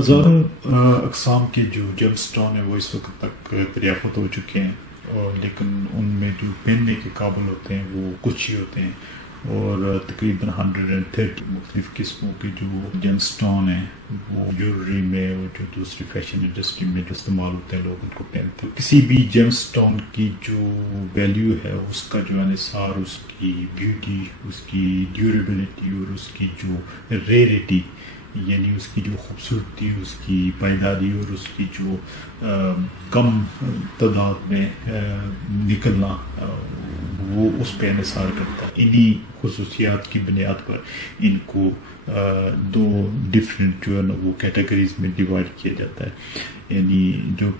ہزاروں اقسام کے جو جیم سٹون ہیں وہ اس وقت تک دریافت ہو چکے ہیں، اور لیکن ان میں جو پہننے کے قابل ہوتے ہیں وہ کچھ ہی ہوتے ہیں، اور تقریباً 130 مختلف قسموں کے جو جیم سٹون ہیں وہ جیولری میں اور جو دوسری فیشن انڈسٹری میں جو استعمال ہوتے ہیں لوگ ان کو پہنتے ہیں۔ کسی بھی جیم سٹون کی جو ویلیو ہے، اس کا جو انحصار اس کی بیوٹی، اس کی ڈیوریبلٹی اور اس کی جو ریئرٹی، یعنی اس کی جو خوبصورتی، اس کی پائیداری اور اس کی جو کم تعداد میں نکلنا، وہ اس پہ انحصار کرتا ہے۔ انہی خصوصیات کی بنیاد پر ان کو دو ڈفرینٹ جو ہے نا وہ کیٹیگریز میں ڈیوائڈ کیا جاتا ہے، یعنی جو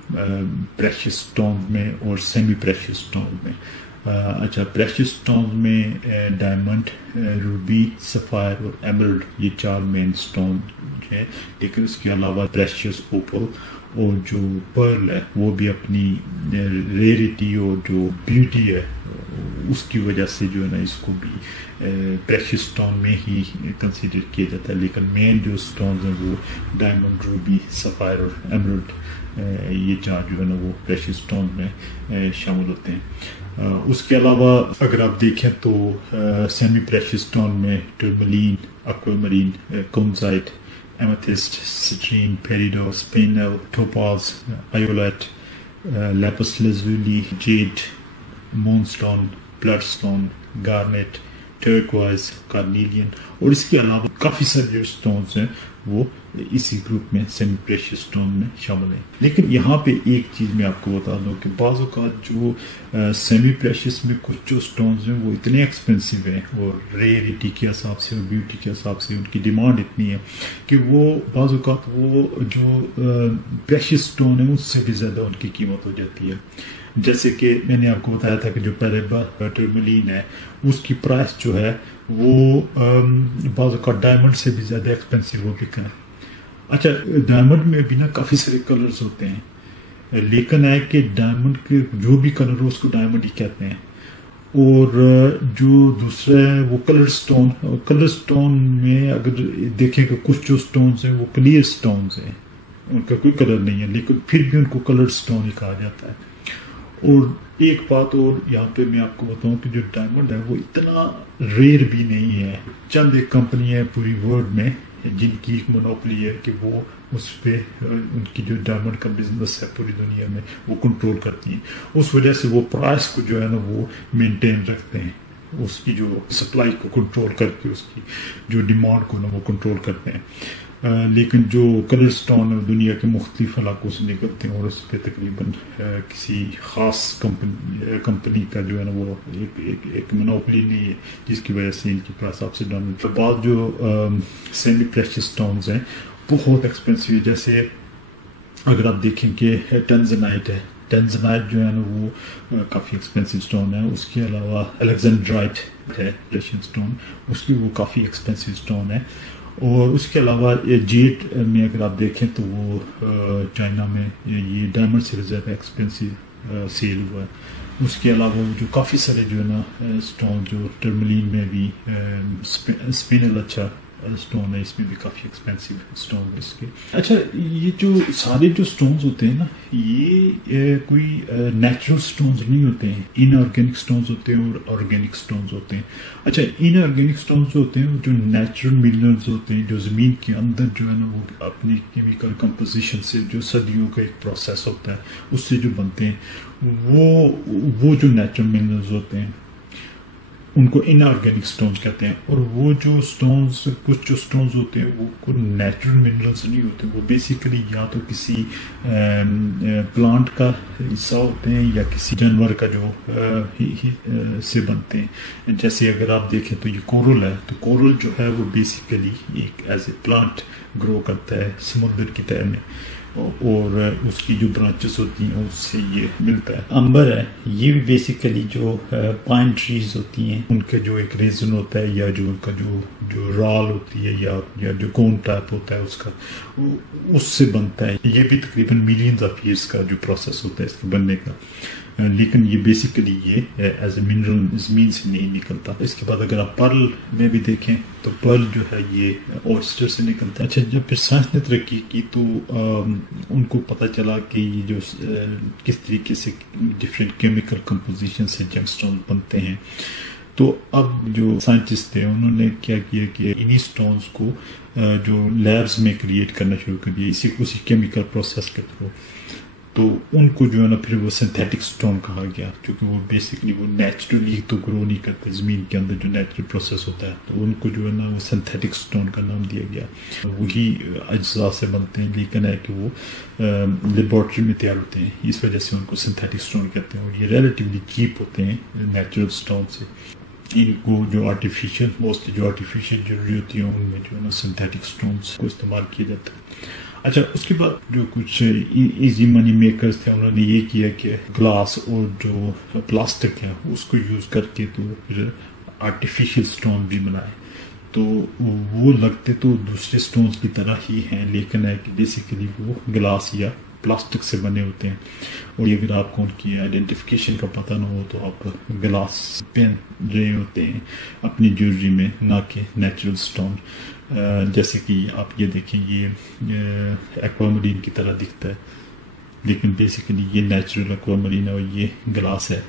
پریشس سٹونز میں اور سیمی پریشس سٹونز میں۔ اچھا، پریشس سٹونز میں ڈائمنڈ، روبی، سفائر اور ایمرلڈ، یہ چار مین سٹون ہیں، لیکن اس کے علاوہ پریشس اوپل اور جو پرل ہے وہ بھی اپنی ریئرٹی اور جو بیوٹی ہے اس کی وجہ سے جو ہے نا اس کو بھی پریشس سٹون میں ہی کنسیڈر کیا جاتا ہے، لیکن مین جو سٹونز ہیں وہ ڈائمنڈ، روبی، سفائر اور ایمرلڈ، یہ چار جو ہے نا وہ پریشس سٹون میں شامل ہوتے ہیں۔ اس کے علاوہ اگر آپ دیکھیں تو سیمی پریشس سٹون میں tourmaline, aquamarine, kunzite, amethyst, citrine, peridot, spinel, topaz, iolite, lapis lazuli, jade, moon stone, blood stone, garnet, turquoise, carnelian, اور اس کے علاوہ کافی سارے جو سٹونز ہیں وہ اسی گروپ میں سیمی پریشس سٹون میں شامل ہیں۔ لیکن یہاں پہ ایک چیز میں آپ کو بتا دوں کہ بعض اوقات جو سیمی پریشس میں کچھ جو سٹونز ہیں وہ اتنے ایکسپینسو ہیں، اور ریئرٹی کے حساب سے اور بیوٹی کے حساب سے ان کی ڈیمانڈ اتنی ہے کہ وہ بعض اوقات وہ جو پریشس سٹون ہیں اس سے بھی زیادہ ان کی قیمت ہو جاتی ہے۔ جیسے کہ میں نے آپ کو بتایا تھا کہ جو پیریبا ٹرملین ہے اس کی پرائس جو ہے وہ بعض اوقات ڈائمنڈ سے بھی زیادہ ایکسپینسو ہو بکا ہے۔ اچھا، ڈائمنڈ میں بھی نا کافی سارے کلرز ہوتے ہیں، لیکن ہے کہ ڈائمنڈ کے جو بھی کلر ہو اس کو ڈائمنڈ ہی کہتے ہیں، اور جو دوسرا ہے وہ کلر سٹون میں اگر دیکھیں کہ کچھ جو سٹونز ہیں وہ کلیئر سٹونز ہیں، ان کا کوئی کلر نہیں ہے، لیکن پھر بھی ان کو کلر سٹون ہی کہا جاتا ہے۔ اور ایک بات اور یہاں پہ میں آپ کو بتاؤں کہ جو ڈائمنڈ ہے وہ اتنا ریئر بھی نہیں ہے، چند ایک کمپنی ہے پوری ورلڈ میں جن کی ایک مونوپلی ہے کہ وہ اس پہ ان کی جو ڈائمنڈ کا بزنس ہے پوری دنیا میں وہ کنٹرول کرتی ہیں، اس وجہ سے وہ پرائس کو جو ہے نا وہ مینٹین رکھتے ہیں، اس کی جو سپلائی کو کنٹرول کر کے اس کی جو ڈیمانڈ کو نا وہ کنٹرول کرتے ہیں۔ لیکن جو کلر سٹون دنیا کے مختلف علاقوں سے نکلتے ہیں اور اس پہ تقریباً کسی خاص کمپنی کا جو ہے نا وہ ایک مونوپلی نہیں ہے، جس کی وجہ سے ان کی پرائس آپ سے ڈاؤن۔ بعض جو سیمی پریشس سٹونز ہیں بہت ایکسپینسو ہے، جیسے اگر آپ دیکھیں کہ ٹینزنائٹ ہے، ٹینزنائٹ جو ہے نا وہ کافی ایکسپینسو سٹون ہے۔ اس کے علاوہ الیگزینڈرائٹ ہے پریشین سٹون، اس کی وہ کافی ایکسپینسو سٹون ہے۔ اور اس کے علاوہ جیٹ میں اگر آپ دیکھیں تو وہ چائنا میں یہ ڈائمنڈ سے زیادہ ایکسپینسو سیل ہوا ہے۔ اس کے علاوہ جو کافی سارے جو ہے نا سٹون جو ٹرملین میں بھی سپینل اچھا سٹون ہے، اس میں بھی کافی ایکسپینسو سٹون ہے اس کے۔ اچھا، یہ جو سارے جو سٹونز ہوتے ہیں نا یہ کوئی نیچرل سٹونز نہیں ہوتے ہیں، ان آرگینک سٹونز ہوتے ہیں اور آرگینک سٹونز ہوتے ہیں۔ اچھا، ان آرگینک سٹونز جو ہوتے ہیں وہ جو نیچرل منرلز ہوتے ہیں جو زمین کے اندر جو ہے نا وہ اپنی کیمیکل کمپوزیشن سے جو صدیوں کا ایک پروسیس ہوتا ہے اس سے جو بنتے ہیں وہ جو نیچرل منرلز ہوتے ہیں ان کو ان آرگینک سٹونز کہتے ہیں۔ اور وہ جو سٹونز کچھ جو سٹونز ہوتے ہیں وہ کوئی نیچرل منرلز نہیں ہوتے، وہ بیسیکلی یا تو کسی پلانٹ کا حصہ ہوتے ہیں یا کسی جانور کا جو سے بنتے ہیں۔ جیسے اگر آپ دیکھیں تو یہ کورل ہے، تو کورل جو ہے وہ بیسیکلی ایک ایز اے پلانٹ گرو کرتا ہے سمندر کی تہہ میں، اور اس کی جو برانچز ہوتی ہیں اس سے یہ ملتا ہے۔ امبر ہے، یہ بھی بیسیکلی جو پائن ٹریز ہوتی ہیں ان کا جو ایک ریزن ہوتا ہے یا جو ان کا جو رال ہوتی ہے یا جو کون ٹائپ ہوتا ہے اس کا اس سے بنتا ہے۔ یہ بھی تقریباً ملینز آف ایئرس کا جو پروسیس ہوتا ہے اس کے بننے کا۔ لیکن یہ بیسیکلی یہ ایز اے منرل زمین سے نہیں نکلتا. اس کے بعد اگر آپ پرل میں بھی دیکھیں تو پرل جو ہے یہ اوئسٹر سے نکلتا ہے. اچھا جب پھر سائنس نے ترقی کی تو ان کو پتہ چلا کہ یہ جو کس طریقے سے ڈفرینٹ کیمیکل کمپوزیشن سے جیم اسٹون بنتے ہیں. تو اب جو سائنٹسٹ تھے انہوں نے کیا کیا کہ انہی سٹونز کو جو لیبز میں کریٹ کرنا شروع کر دیا اسی کیمیکل پروسیس کے تھرو. تو ان کو جو ہے نا پھر وہ سنتھیٹک سٹون کہا گیا, کیونکہ وہ بیسکلی وہ نیچرلی تو گرو نہیں کرتے زمین کے اندر جو نیچرل پروسیس ہوتا ہے. تو ان کو جو ہے نا وہ سنتھیٹک سٹون کا نام دیا گیا. وہی اجزاء سے بنتے ہیں لیکن ہے کہ وہ لیبارٹری میں تیار ہوتے ہیں, اس وجہ سے ان کو سنتھیٹک سٹون کہتے ہیں. اور یہ ریلیٹیولی چیپ ہوتے ہیں نیچرل سٹون سے. ان کو جو آرٹیفیشیل موسٹلی جو آرٹیفیشیل جویلری ہوتی ہیں ان میں جو ہے نا سنتھیٹک سٹونس کو استعمال کیا جاتا ہے. اچھا اس کے بعد جو کچھ ایزی منی میکرز تھے انہوں نے یہ کیا کہ گلاس اور جو پلاسٹک ہے اس کو یوز کر کے تو پھر آرٹیفیشیل سٹون بھی بنائے. تو وہ لگتے تو دوسرے سٹونز کی طرح ہی ہیں لیکن ہے کہ بیسیکلی وہ گلاس یا پلاسٹک سے بنے ہوتے ہیں. اور یہ اگر آپ کو ان کی آئیڈینٹیفیکیشن کا پتہ نہ ہو تو آپ گلاس پہن رہے ہوتے ہیں اپنی جیولری میں, نہ کہ نیچرل سٹون. جیسے کہ آپ یہ دیکھیں یہ ایکوامرین کی طرح دکھتا ہے لیکن بیسیکلی یہ نیچرل ایکوامرین ہے اور یہ گلاس ہے.